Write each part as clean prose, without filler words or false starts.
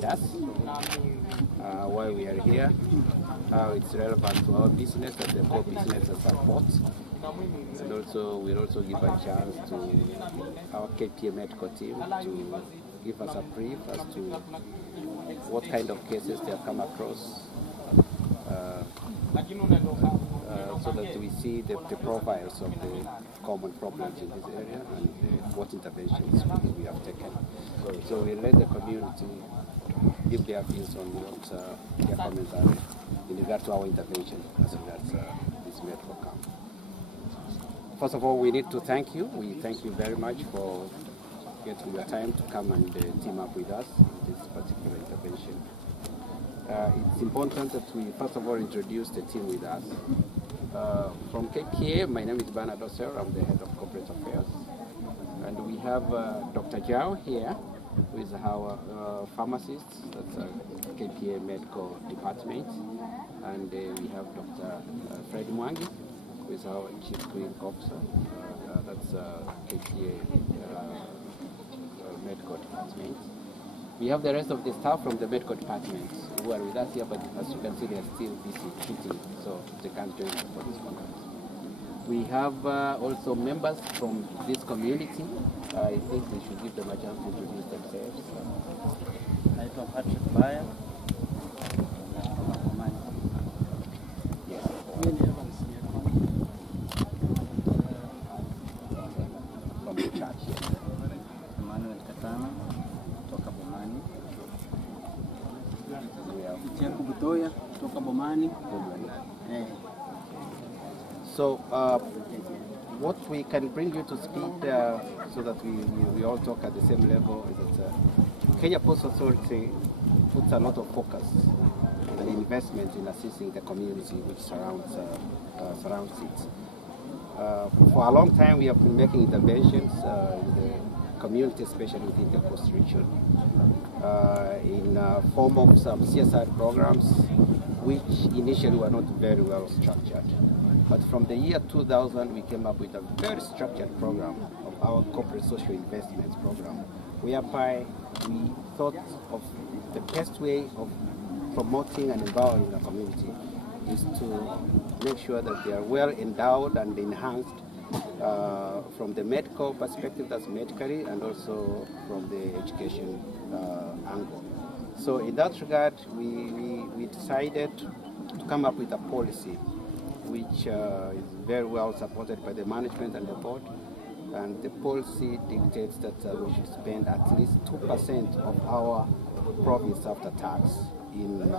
That's why we are here, how it's relevant to our business and the core business and support. And also, we'll also give a chance to our KPA medical team to give us a brief as to what kind of cases they have come across, so that we see the profiles of the common problems in this area and what interventions we have taken. So we let the community give their views on what their comments are in regard to our intervention as regards this medical camp. First of all, we need to thank you. We thank you very much for getting your time to come and team up with us in this particular intervention. It's important that we first of all introduce the team with us. From KPA, my name is Osero. I'm the head of corporate affairs. And we have Dr. Jao here, who is our pharmacist, that's KPA Medical Department. And we have Dr. Fred Mwangi, who is our Chief Clinical Officer. That's KPA Medical Department. We have the rest of the staff from the medical department who are with us here, but as you can see, they are still busy treating, so they can't join us for this conference. We have also members from this community. I think we should give them a chance to introduce themselves. Yes. From the church, yes. So what we can bring you to speed so that we all talk at the same level is that Kenya Post Authority puts a lot of focus and investment in assisting the community which surrounds it. For a long time we have been making interventions in the community, especially within the coast region, in form of some CSR programs which initially were not very well structured. But from the year 2000, we came up with a very structured program of our corporate social investments program, whereby we thought of the best way of promoting and empowering the community is to make sure that they are well endowed and enhanced from the medical perspective, that's medically, and also from the education angle. So in that regard, we decided to come up with a policy which is very well supported by the management and the board. And the policy dictates that we should spend at least 2% of our profits after tax in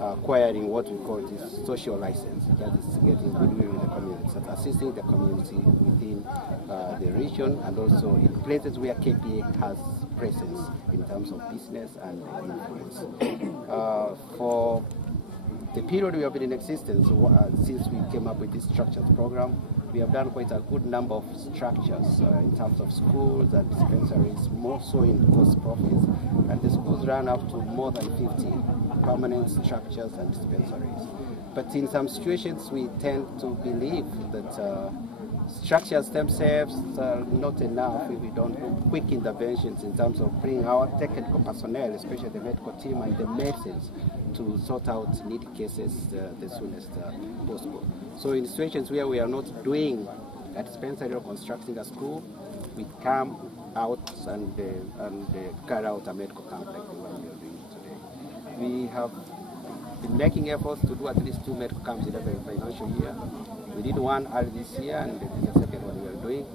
acquiring what we call this social license, that is getting goodwill in the community, so assisting the community within the region and also in places where KPA has presence in terms of business and influence. For the period we have been in existence, since we came up with this structured program, we have done quite a good number of structures in terms of schools and dispensaries, more so in coast province, and the schools run up to more than 50 permanent structures and dispensaries. But in some situations, we tend to believe that structures themselves are not enough if we don't do quick interventions in terms of bringing our technical personnel, especially the medical team and the medicines, to sort out needy cases the soonest possible. So in situations where we are not doing a dispensary or constructing a school, we come out and carry out a medical camp like the one we are doing today. We have been making efforts to do at least 2 medical camps in every financial year. We did one early this year, and this is the second one we are doing.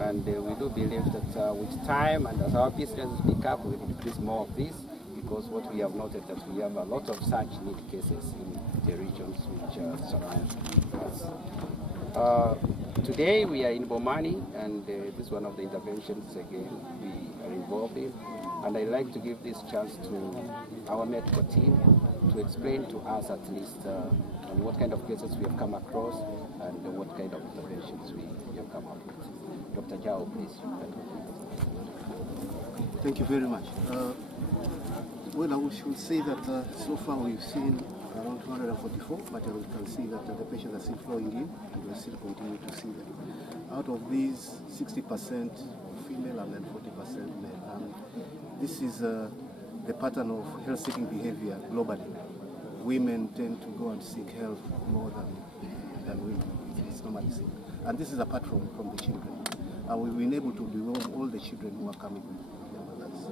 And we do believe that with time and as our businesses pick up, we will increase more of this, because what we have noted that we have a lot of such need cases in the regions which surround us. Today we are in Bomani, and this is one of the interventions again we are involved in. And I'd like to give this chance to our medical team to explain to us at least on what kind of cases we have come across and what kind of interventions we have come up with. Dr. Jao, please. Thank you very much. Well, I should say that so far we've seen around 244, but we can see that the patients are still flowing in, and we'll still continue to see them. Out of these, 60% female and then 40% male. And this is the pattern of health-seeking behavior globally. Women tend to go and seek help more than women. It's normally seen. And this is apart from the children. We've been able to develop all the children who are coming with us.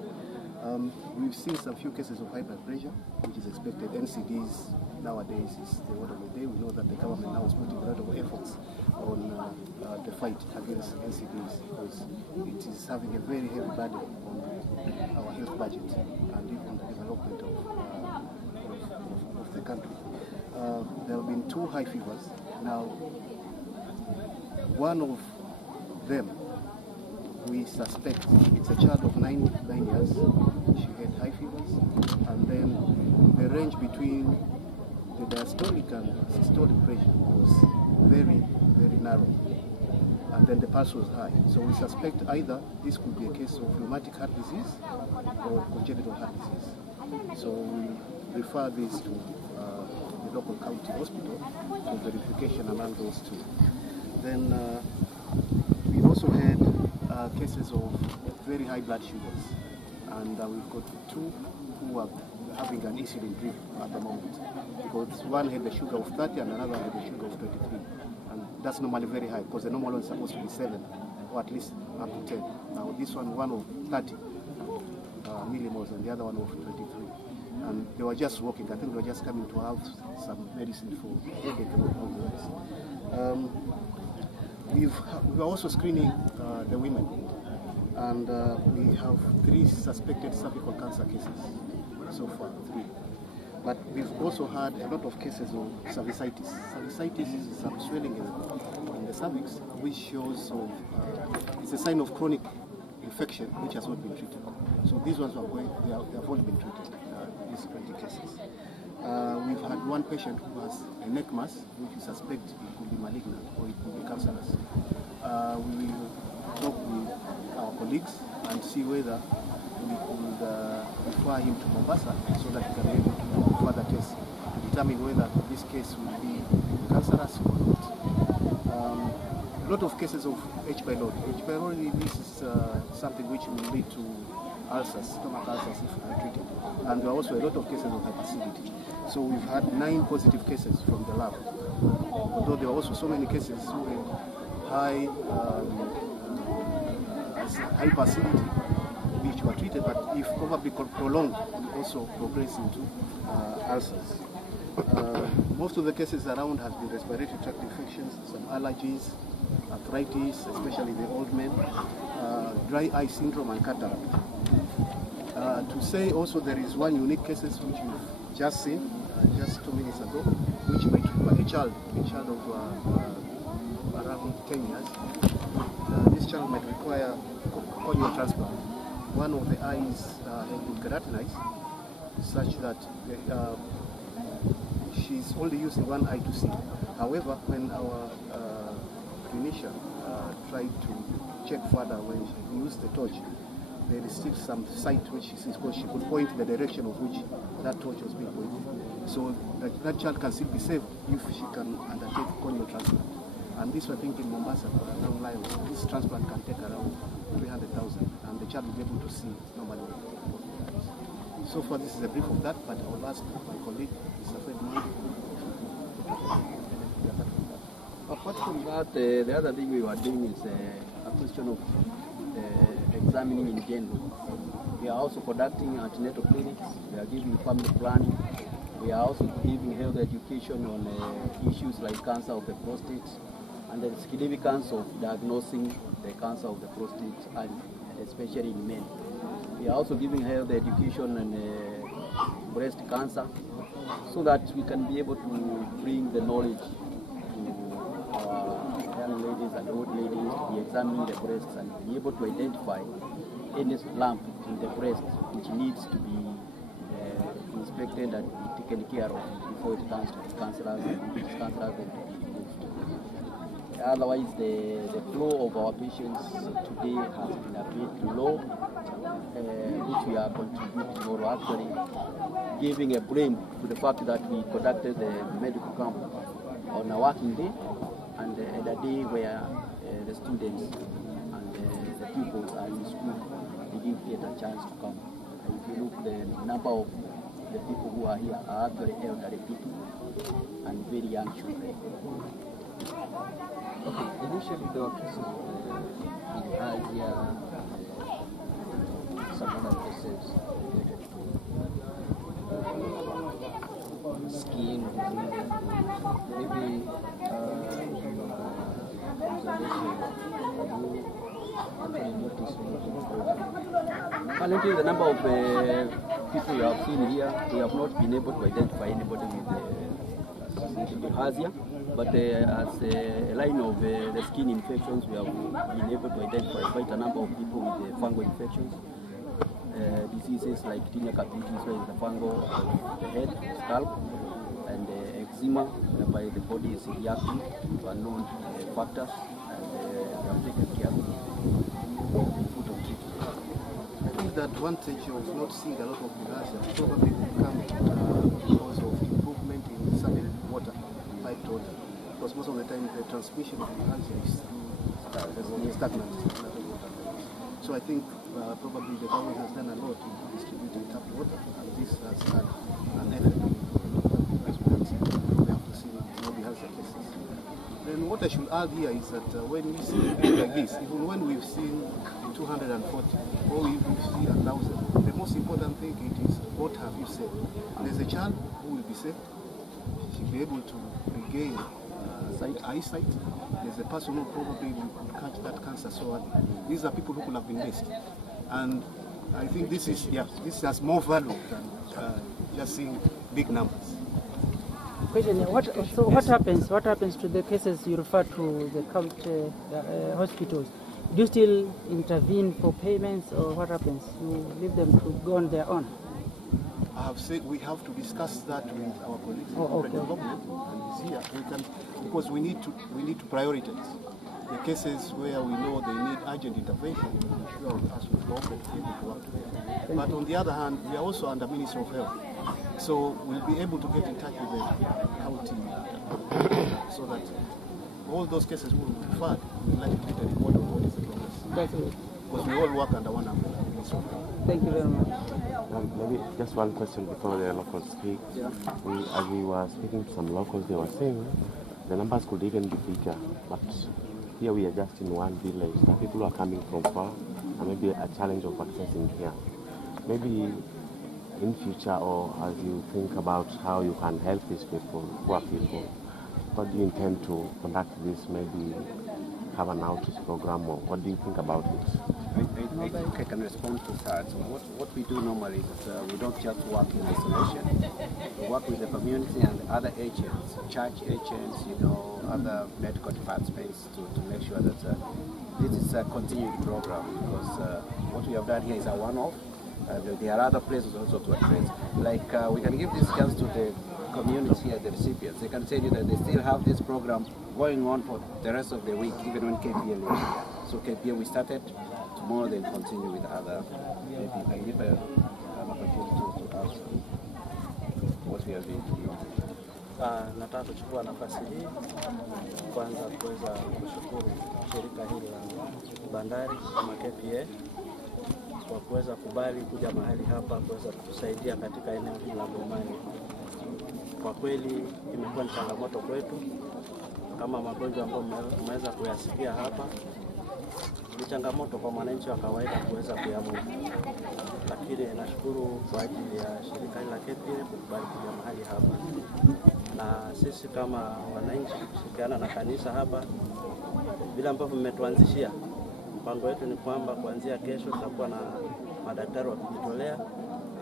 We've seen some few cases of high blood pressure, which is expected. NCDs nowadays is the order of the day. We know that the government now is putting a lot of efforts on the fight against NCDs because it is having a very heavy burden on our health budget and even the development of the country. There have been 2 high fevers. Now, one of them, we suspect it's a child of 9 years. She had high fevers, and then the range between the diastolic and systolic pressure was very, very narrow, and then the pulse was high. So we suspect either this could be a case of rheumatic heart disease or congenital heart disease. So we refer this to the local county hospital for verification among those 2. Then we also had cases of very high blood sugars, and we've got 2 who are having an insulin drip at the moment, because one had the sugar of 30 and another had the sugar of 23, and that's normally very high because the normal one is supposed to be 7 or at least up to 10. Now this one of 30 millimoles and the other one of 23, and they were just walking. I think they were just coming to have some medicine for headache and all the rest. We are also screening the women, and we have 3 suspected cervical cancer cases so far, 3. But we've also had a lot of cases of cervicitis. Cervicitis is some swelling in the cervix, which shows it's a sign of chronic infection which has not been treated. So these ones they have all been treated, these 20 cases. We've had 1 patient who has a neck mass, which we suspect it could be malignant or it could be cancerous. We will talk with our colleagues and see whether we could refer him to Mombasa so that he can be able to do further tests to determine whether this case will be cancerous or not. A lot of cases of H. pylori. H. pylori, this is something which will lead to ulcers, stomach ulcers if untreated. And there are also a lot of cases of hyperacidity. So we've had 9 positive cases from the lab. Although there are also so many cases who had high hyperacidity, which were treated, but if probably prolonged, will also progress into ulcers. Most of the cases around have been respiratory tract infections, some allergies, arthritis, especially the old men, dry eye syndrome and cataract. To say also there is 1 unique case which we've just seen, just 2 minutes ago, which might require a child of around 10 years. This child might require corneal transplant. One of the eyes has been keratinized, such that she's only using 1 eye to see. However, when our clinician tried to check further when she used the torch, there is still some sight which she sees, because she could point the direction of which that torch was being pointed. So that child can still be saved if she can undertake corneal transplant. And this, I think, in Mombasa, for a long line, this transplant can take around 300,000, and the child will be able to see normally. So far, this is a brief of that, but I will ask my colleague, Mr. Fred Mondi. Apart from that, the other thing we were doing is a question of examining in general. We are also conducting antenatal clinics. We are giving family planning. We are also giving health education on issues like cancer of the prostate and the significance of diagnosing the cancer of the prostate, and especially in men. We are also giving health education on breast cancer, so that we can be able to bring the knowledge to our young ladies and old ladies to be examining the breasts and be able to identify any lump in the breast which needs to be inspected and taken care of before it comes to cancerous and which cancerous and to be removed. Otherwise, the flow of our patients today has been a bit low, which we are contributing, or actually giving a blame to the fact that we conducted the medical camp on a working day and a day where the students and the pupils are in school. They didn't get a chance to come. if you look the number of the people who are here are actually elderly people and very young children. Okay, initially there were cases of bilharzia, some other cases related to skin diseases. Maybe Currently, the number of people you have seen here, we have not been able to identify anybody with bilharzia, but as a line of the skin infections, we have been able to identify quite a number of people with fungal infections. Diseases like tinea capitis, where is the fungal of the head, scalp, and eczema, whereby the body is reacting to unknown factors, and we have taken care of food of treatment. I think the advantage of not seeing a lot of bilharzia probably will come because of improvement in certain water, piped water. Because most of the time the transmission of bilharzia is through stagnant water. So I think probably the government has done a lot in distributing tap water, and this has had an effect on as we have to see no bilharzia cases. Then what I should add here is that when we see like this, even when we've seen 240 or we see 1,000, the most important thing it is what have you saved. There's a child who will be saved. She'll be able to regain eyesight. There's a person who probably could catch that cancer so early. These are people who could have been missed. And I think this is, this has more value than just seeing big numbers. Question, what happens to the cases you refer to the county hospitals? Do you still intervene for payments, or what happens? You leave them to go on their own? I have said we have to discuss that with our colleagues in corporate development, and it's here we can, because we need to prioritize the cases where we know they need urgent intervention. I'm sure us with corporate people to work together. But on the other hand, we are also under Ministry of Health, so we'll be able to get in touch with the county so that all those cases will be referred. We'd like to get a report of what is the progress. That's it. Because we all work under one umbrella, Ministry of Health. Thank you very much. Maybe just one question before the locals speak. Yeah. As we were speaking to some locals, they were saying the numbers could even be bigger, but here we are just in one village. The people are coming from far, and maybe a challenge of accessing here. Maybe in future, or as you think about how you can help these people, poor people, what do you intend to conduct this? Maybe have an outreach program, or what do you think about it? I think I can respond to that. So what we do normally is we don't just work in isolation. We work with the community and other agents, church agents, other medical departments to make sure that this is a continued program, because what we have done here is a one-off. There are other places also to address. Like we can give this chance to the community here, the recipients. They can tell you that they still have this program going on for the rest of the week, even when KPA lives here. So KPA, we started. Tomorrow they'll continue with other. Maybe I give an opportunity to ask what we are doing to you. Nataka kuchukua nafasi hii kwanza kuweza kushukuru shirika hili la bandari kama KPA kwa kuweza kubali kuja mahali hapa kuweza kutusaidia katika eneo hili la Bomani. Kwa kweli imekuwa ni changamoto kwetu kama magonjwa ambayo mmeweza kuyasikia hapa. Ni changamoto kwa mwananchi wa kawaida kuweza kuyamudu, lakini nashukuru kwa ajili ya shirika hili la KPA kukubali kuja mahali hapa, na sisi kama wananchi kushirikiana na kanisa hapa vile ambavyo mmetuanzishia. Mpango wetu ni kwamba kuanzia kesho tutakuwa na madaktari wa kujitolea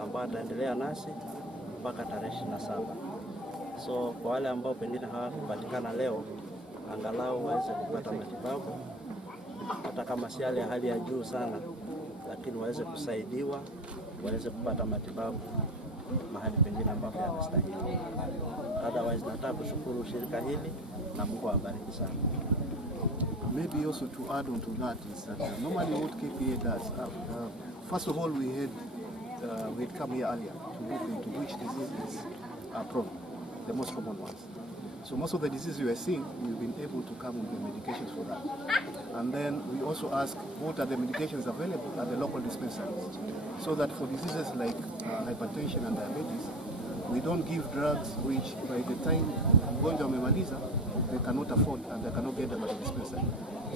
ambao ataendelea nasi mpaka tarehe 27. So kwa wale ambao pengine hawakupatikana leo, angalau waweze kupata matibabu, hata kama si yale ya hali ya juu sana, lakini waweze kusaidiwa, waweze kupata matibabu mahali pengine ambapo yanastahili. Otherwise, nataka kushukuru shirika hili na Mungu awabariki sana. Maybe also to add on to that is that normally what KPA does, first of all we had come here earlier to look into which diseases are prone, the most common ones. So most of the diseases we are seeing, we've been able to come with the medications for that. And then we also ask what are the medications available at the local dispensaries, so that for diseases like hypertension and diabetes, we don't give drugs which by the time mgonjwa amemaliza, they cannot afford and they cannot get them at the dispensary.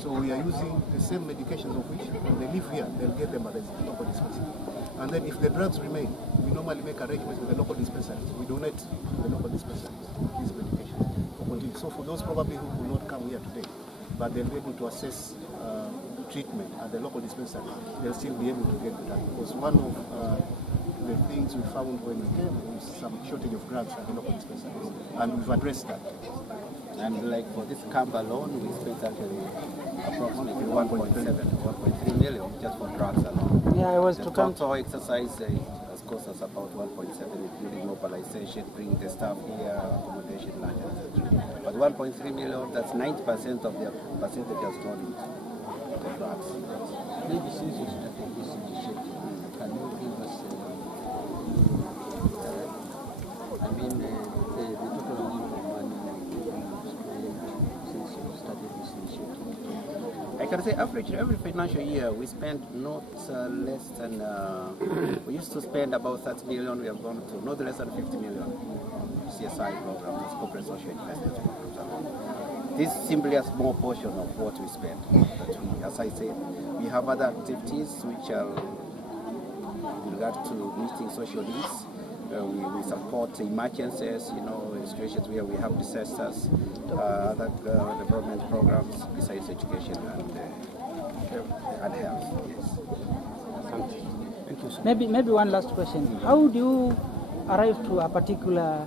So we are using the same medications of which when they live here, they'll get them at the local dispensary. And then if the drugs remain, we normally make arrangements with the local dispensaries. We donate to the local dispensaries these medications. So for those probably who will not come here today, but they'll be able to assess treatment at the local dispensary, they'll still be able to get the drug. Because one of the things we found when we came was some shortage of drugs at the local dispensaries, and we've addressed that. And like for this camp alone, we spent actually approximately 1.3 million just for drugs alone. Yeah, I was the to come. total exercise has cost us about 1.7, including mobilization, bringing the staff here, accommodation, lunch, etc. But 1.3 million, that's 90% of the percentage has gone into the drugs. Maybe since you started this initiative, can you give us, the total amount of money you spent since you started this initiative? I can say average every financial year we spend not less than, we used to spend about 30 million, we have gone to not less than 50 million CSI programs, corporate social investment programs. This is simply a small portion of what we spend. But we, as I said, we have other activities which are with regard to meeting social needs. We support emergencies, in situations where we have disasters, other development programs besides education and health. Yes. Thank you, sir. Maybe one last question. How do you arrive to a particular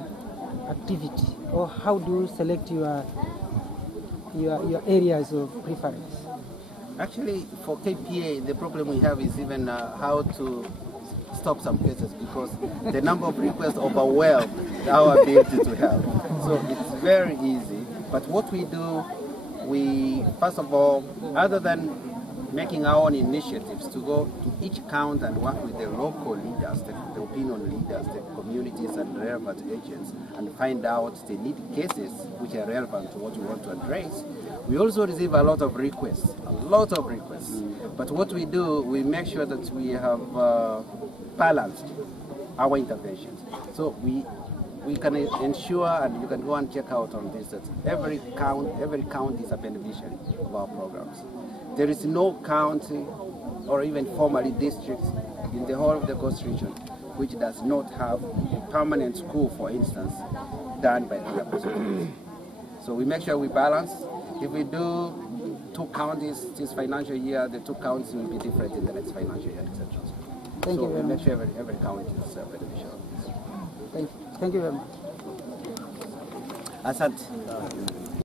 activity, or how do you select your areas of preference? Actually, for KPA, the problem we have is even how to stop some cases, because the number of requests overwhelm our ability to help. So it's very easy. But what we do, we first of all, other than making our own initiatives to go to each count and work with the local leaders, the opinion leaders, the communities and relevant agents, and find out the need cases which are relevant to what we want to address. We also receive a lot of requests, But what we do, we make sure that we have balanced our interventions. So we can ensure, and you can go and check out on this, that every county is a beneficiary of our programs. There is no county or even formally district in the whole of the Coast region which does not have a permanent school, for instance, done by the So we make sure we balance. If we do 2 counties this financial year, the 2 counties will be different in the next financial year, etc. Thank you very we make much. sure every county is beneficial. Thank you very much. Asante.